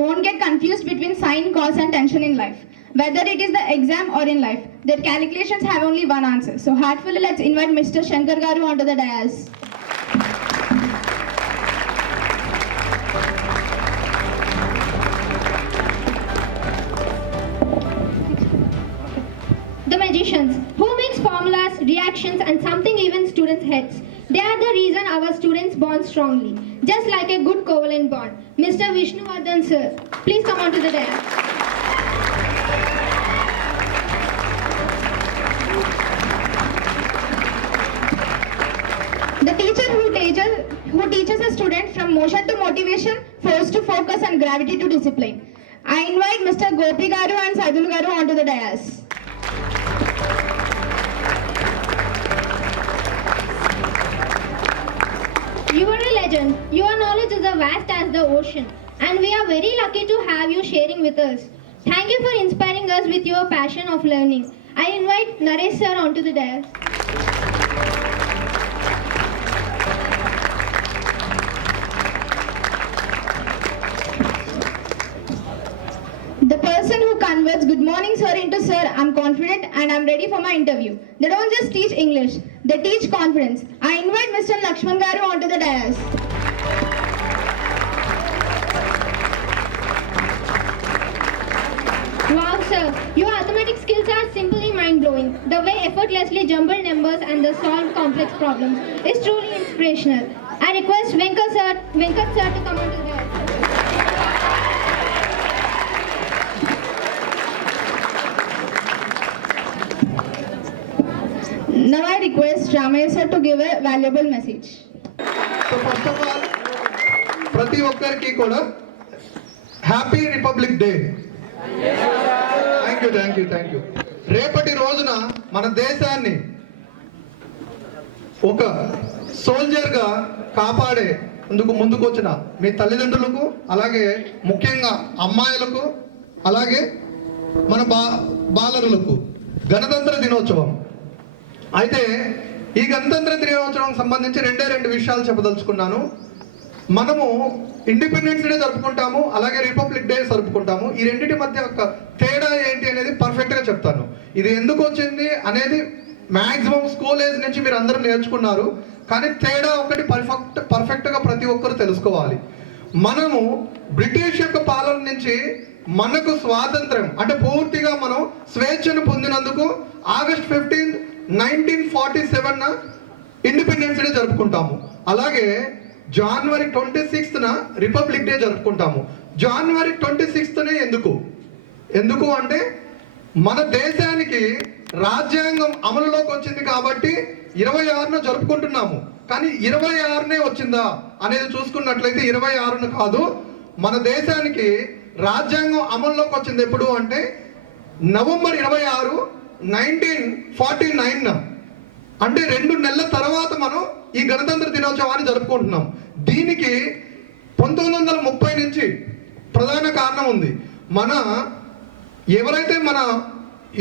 don't get confused between sine, cos and tension in life. Whether it is the exam or in life, their calculations have only one answer. So heartfully let's invite Mr. Shankar Garu onto the dais. The magicians, who mix formulas, reactions and something even students' heads. They are the reason our students bond strongly, just like a good covalent bond. Mr. Vishnuvardhan sir, please come onto the dais. The teacher who teaches a student from motion to motivation, force to focus and gravity to discipline. I invite Mr. Gopi Garu and Sadhul Garu onto the dais. You are a legend. Your knowledge is as vast as the ocean, and we are very lucky to have you sharing with us. Thank you for inspiring us with your passion of learning. I invite Naresh sir onto the dais. The person who converts good morning sir into sir, I'm confident and I'm ready for my interview. They don't just teach English, they teach confidence. I invite Mr. Lakshman Garu onto the dais. Wow sir, your arithmetic skills are simply mind-blowing. The way effortlessly jumble numbers and the solve complex problems is truly inspirational. I request Venkat sir to come onto the dais. Now I request Ramaya sir to give a valuable message. So first of all, ప్రతి ఒక్కరికి కూడా happy republic day. Thank you. రేపటి రోజున మన దేశాన్ని ఒక సోల్జర్గా కాపాడే ముందుకు వచ్చిన మీ తల్లిదండ్రులకు, అలాగే ముఖ్యంగా అమ్మాయిలకు, అలాగే మన బాలరులకు గణతంత్ర దినోత్సవం. అయితే ఈ గణతంత్ర దినోత్సవం సంబంధించి రెండు విషయాలు చెప్పదలుచుకున్నాను. మనము ఇండిపెండెన్స్ డే జరుపుకుంటాము, అలాగే రిపబ్లిక్ డే జరుపుకుంటాము. ఈ రెండింటి మధ్య ఒక తేడా ఏంటి అనేది పర్ఫెక్ట్గా చెప్తాను. ఇది ఎందుకు వచ్చింది అనేది మ్యాక్సిమం స్కూల్ ఏజ్ నుంచి మీరు అందరూ నేర్చుకున్నారు. కానీ తేడా ఒకటి పర్ఫెక్ట్గా ప్రతి ఒక్కరు తెలుసుకోవాలి. మనము బ్రిటిష్ యొక్క పాలన నుంచి మనకు స్వాతంత్రం అంటే పూర్తిగా మనం స్వేచ్ఛను పొందినందుకు ఆగస్ట్ 15, 1947 ఇండిపెండెన్స్ డే జరుపుకుంటాము. అలాగే జనవరి 26న రిపబ్లిక్ డే జరుపుకుంటాము. జనవరి 26నే ఎందుకు అంటే మన దేశానికి రాజ్యాంగం అమలులోకి వచ్చింది కాబట్టి 26న జరుపుకుంటున్నాము. కానీ 26నే వచ్చిందా అనేది చూసుకున్నట్లయితే 26ను కాదు. మన దేశానికి రాజ్యాంగం అమల్లోకి వచ్చింది ఎప్పుడు అంటే నవంబర్ 26, 1949. అంటే 2 నెలల తర్వాత మనం ఈ గణతంత్ర దినోత్సవాన్ని జరుపుకుంటున్నాం. దీనికి 1930 నుంచి ప్రధాన కారణం ఉంది. ఎవరైతే మన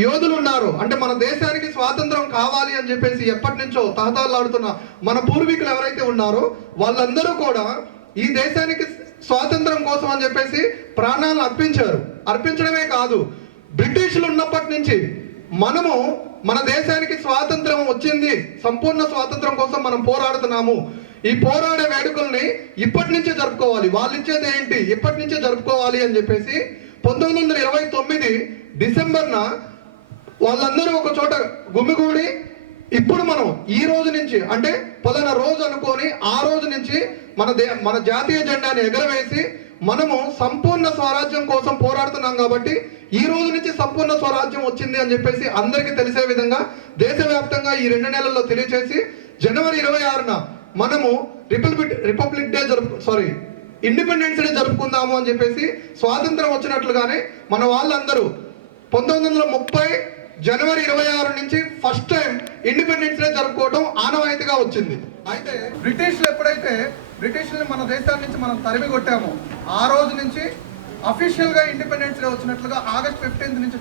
యోధులు ఉన్నారో అంటే మన దేశానికి స్వాతంత్రం కావాలి అని చెప్పేసి ఎప్పటి నుంచో తహతహలాడుతున్న మన పూర్వీకులు ఎవరైతే ఉన్నారో వాళ్ళందరూ కూడా ఈ దేశానికి స్వాతంత్రం కోసం అని చెప్పేసి ప్రాణాలను అర్పించడమే కాదు, బ్రిటిషులు ఉన్నప్పటి నుంచి మనము మన దేశానికి స్వాతంత్రం వచ్చింది, సంపూర్ణ స్వాతంత్రం కోసం మనం పోరాడుతున్నాము. ఈ పోరాడే వేడుకల్ని ఇప్పటి నుంచే జరుపుకోవాలి, వాళ్ళు ఇచ్చేది ఏంటి ఇప్పటి నుంచే జరుపుకోవాలి అని చెప్పేసి 1929 డిసెంబర్న వాళ్ళందరూ ఒక చోట గుమిగూడి ఇప్పుడు మనం ఈ రోజు నుంచి అంటే పలానా రోజు అనుకొని ఆ రోజు నుంచి మన జాతీయ జెండాని ఎగరవేసి మనము సంపూర్ణ స్వరాజ్యం కోసం పోరాడుతున్నాం. కాబట్టి ఈ రోజు నుంచి సంపూర్ణ స్వరాజ్యం వచ్చింది అని చెప్పేసి అందరికీ తెలిసే విధంగా దేశవ్యాప్తంగా ఈ 2 నెలల్లో తెలియచేసి జనవరి 26న మనము రిపబ్లిక్ డే ఇండిపెండెన్స్ డే జరుపుకుందాము అని చెప్పేసి స్వాతంత్రం వచ్చినట్లుగానే మన వాళ్ళందరూ 1930 జనవరి 26 నుంచి ఫస్ట్ టైం ఇండిపెండెన్స్ డే జరుపుకోవడం ఆనవాయితీగా వచ్చింది. అయితే బ్రిటిష్లు ఎప్పుడైతే బ్రిటిష్ని మన దేశాల నుంచి మనం తరిమి కొట్టామో ఆ రోజు నుంచి అఫీషియల్ గా ఇండిపెండెన్స్ డే వచ్చినట్లుగా ఆగస్ట్ 15 నుంచి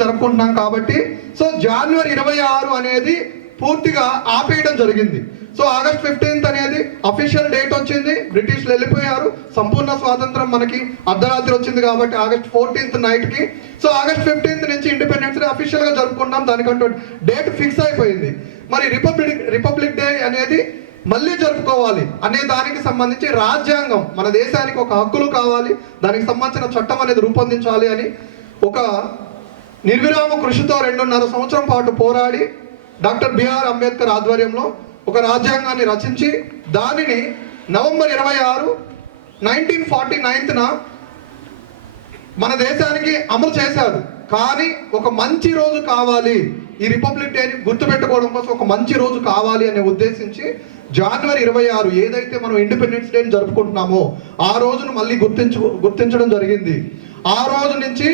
జరుపుకుంటున్నాం కాబట్టి సో జనవరి 26 అనేది పూర్తిగా ఆపేయడం జరిగింది. సో ఆగస్ట్ 15th అనేది అఫీషియల్ డేట్ వచ్చింది, బ్రిటిష్లు వెళ్ళిపోయారు, సంపూర్ణ స్వాతంత్రం మనకి అర్ధరాత్రి వచ్చింది కాబట్టి ఆగస్ట్ 14th నైట్కి. సో ఆగస్ట్ 15th నుంచి ఇండిపెండెన్స్ డే అఫీషియల్గా జరుపుకుంటాం, దానికంటూ డేట్ ఫిక్స్ అయిపోయింది. మరి రిపబ్లిక్ డే అనేది మళ్ళీ జరుపుకోవాలి అనే దానికి సంబంధించి రాజ్యాంగం, మన దేశానికి ఒక హక్కులు కావాలి, దానికి సంబంధించిన చట్టం అనేది రూపొందించాలి అని ఒక నిర్విరామ కృషితో 2.5 సంవత్సరం పాటు పోరాడి డాక్టర్ బిఆర్ అంబేద్కర్ ఆధ్వర్యంలో ఒక రాజ్యాంగాన్ని రచించి దానిని నవంబర్ 26, 1949న మన దేశానికి అమలు చేశారు. కానీ ఒక మంచి రోజు కావాలి, ఈ రిపబ్లిక్ డేని గుర్తుపెట్టుకోవడం కోసం ఒక మంచి రోజు కావాలి అనే ఉద్దేశించి జనవరి 26 ఏదైతే మనం ఇండిపెండెన్స్ డేని జరుపుకుంటున్నామో ఆ రోజును మళ్ళీ గుర్తించడం జరిగింది. ఆ రోజు నుంచి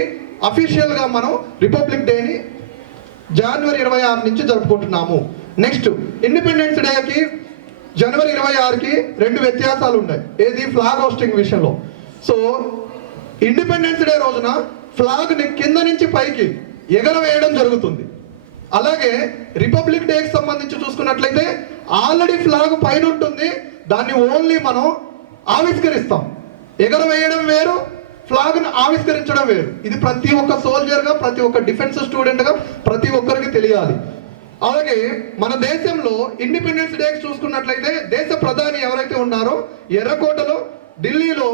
అఫీషియల్గా మనం రిపబ్లిక్ డేని జనవరి 26 నుంచి జరుపుకుంటున్నాము. నెక్స్ట్ ఇండిపెండెన్స్ డేకి జనవరి 26కి 2 వ్యత్యాసాలు ఉన్నాయి. ఏది? ఫ్లాగ్ హోస్టింగ్ విషయంలో. సో ఇండిపెండెన్స్ డే రోజున ఫ్లాగ్ని కింద నుంచి పైకి ఎగరవేయడం జరుగుతుంది. అలాగే రిపబ్లిక్ డేకి సంబంధించి చూసుకున్నట్లయితే ఆల్రెడీ ఫ్లాగ్ పైన ఉంటుంది, దాన్ని ఓన్లీ మనం ఆవిష్కరిస్తాం. ఎగరవేయడం వేరు, ఫ్లాగ్ని ఆవిష్కరించడం వేరు. ఇది ప్రతి ఒక్క సోల్జర్గా, ప్రతి ఒక్క డిఫెన్స్ స్టూడెంట్గా ప్రతి ఒక్కరికి తెలియాలి. అలాగే మన దేశంలో ఇండిపెండెన్స్ డే చూసుకున్నట్లయితే దేశ ప్రధాని ఎవరైతే ఉన్నారో ఎర్రకోటలో ఢిల్లీలో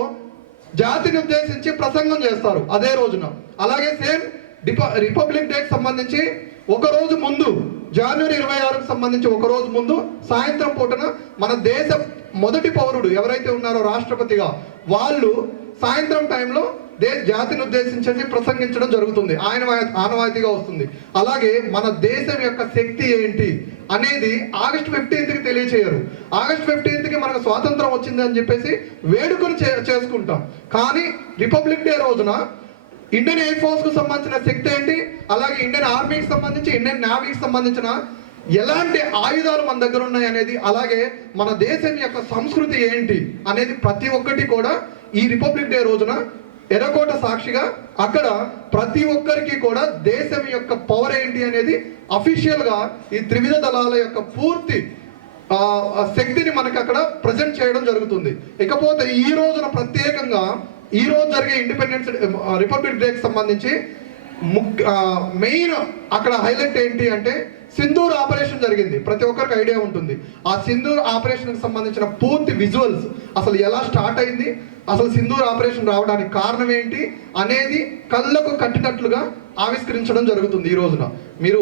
జాతిని ఉద్దేశించి ప్రసంగం చేస్తారు అదే రోజున. అలాగే సేమ్ రిపబ్లిక్ డేకి సంబంధించి ఒక రోజు ముందు జనవరి 26కు సంబంధించి ఒక రోజు ముందు సాయంత్రం పూటన మన దేశ మొదటి పౌరుడు ఎవరైతే ఉన్నారో రాష్ట్రపతిగా వాళ్ళు సాయంత్రం టైంలో జాతిని ఉద్దేశించి ప్రసంగించడం జరుగుతుంది, ఆనవాయితీగా వస్తుంది. అలాగే మన దేశం యొక్క శక్తి ఏంటి అనేది ఆగస్ట్ 15కి తెలియచేయరు. ఆగస్ట్ 15కి మనకు స్వాతంత్రం వచ్చింది అని చెప్పేసి వేడుకను చేసుకుంటాం. కానీ రిపబ్లిక్ డే రోజున ఇండియన్ ఎయిర్ ఫోర్స్ కు సంబంధించిన శక్తి ఏంటి, అలాగే ఇండియన్ ఆర్మీకి సంబంధించి, ఇండియన్ నేవీకి సంబంధించిన ఎలాంటి ఆయుధాలు మన దగ్గర ఉన్నాయి అనేది, అలాగే మన దేశం యొక్క సంస్కృతి ఏంటి అనేది ప్రతి ఒక్కటి కూడా ఈ రిపబ్లిక్ డే రోజున ఎర్రకోట సాక్షిగా అక్కడ ప్రతి ఒక్కరికి కూడా దేశం యొక్క పవర్ ఏంటి అనేది అఫీషియల్ గా ఈ త్రివిధ దళాల యొక్క పూర్తి శక్తిని మనకి అక్కడ ప్రజెంట్ చేయడం జరుగుతుంది. ఇకపోతే ఈ రోజున ప్రత్యేకంగా ఈ రోజు జరిగే ఇండిపెండెన్స్ రిపబ్లిక్ డేకి సంబంధించి మెయిన్ అక్కడ హైలైట్ ఏంటి అంటే సింధూర్ ఆపరేషన్ జరిగింది. ప్రతి ఒక్కరికి ఐడియా ఉంటుంది. ఆ సింధూర్ ఆపరేషన్కి సంబంధించిన పూర్తి విజువల్స్ అసలు ఎలా స్టార్ట్ అయింది, అసలు సింధూర్ ఆపరేషన్ రావడానికి కారణం ఏంటి అనేది కళ్ళకు కట్టినట్లుగా ఆవిష్కరించడం జరుగుతుంది. ఈ రోజున మీరు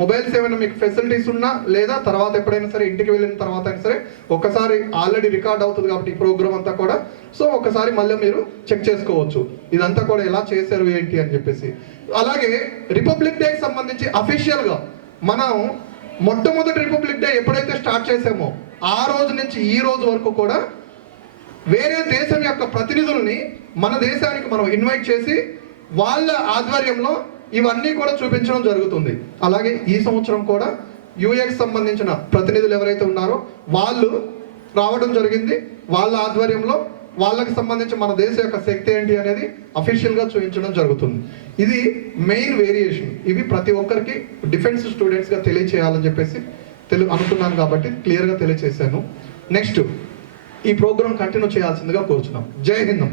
మొబైల్స్ ఏమైనా మీకు ఫెసిలిటీస్ ఉన్నా లేదా తర్వాత ఎప్పుడైనా సరే ఇంటికి వెళ్ళిన తర్వాత అయినా సరే ఒక్కసారి ఆల్రెడీ రికార్డ్ అవుతుంది కాబట్టి ఈ ప్రోగ్రామ్ అంతా కూడా, సో ఒక్కసారి మళ్ళీ మీరు చెక్ చేసుకోవచ్చు ఇదంతా కూడా ఎలా చేశారు ఏంటి అని చెప్పేసి. అలాగే రిపబ్లిక్ డేకి సంబంధించి అఫీషియల్గా మనం మొట్టమొదటి రిపబ్లిక్ డే ఎప్పుడైతే స్టార్ట్ చేసామో ఆ రోజు నుంచి ఈ రోజు వరకు కూడా వేరే దేశం యొక్క ప్రతినిధుల్ని మన దేశానికి మనం ఇన్వైట్ చేసి వాళ్ళ ఆధ్వర్యంలో ఇవన్నీ కూడా చూపించడం జరుగుతుంది. అలాగే ఈ సంవత్సరం కూడా యుఏకి సంబంధించిన ప్రతినిధులు ఎవరైతే ఉన్నారో వాళ్ళు రావడం జరిగింది. వాళ్ళ ఆధ్వర్యంలో వాళ్ళకి సంబంధించి మన దేశ యొక్క శక్తి ఏంటి అనేది అఫీషియల్గా చూపించడం జరుగుతుంది. ఇది మెయిన్ వేరియేషన్. ఇవి ప్రతి ఒక్కరికి డిఫెన్స్ స్టూడెంట్స్గా తెలియచేయాలని చెప్పేసి అనుకున్నాను కాబట్టి క్లియర్గా తెలియచేశాను. నెక్స్ట్ ఈ ప్రోగ్రామ్ కంటిన్యూ చేయాల్సిందిగా కోరుచున్నాం. జై హింద్.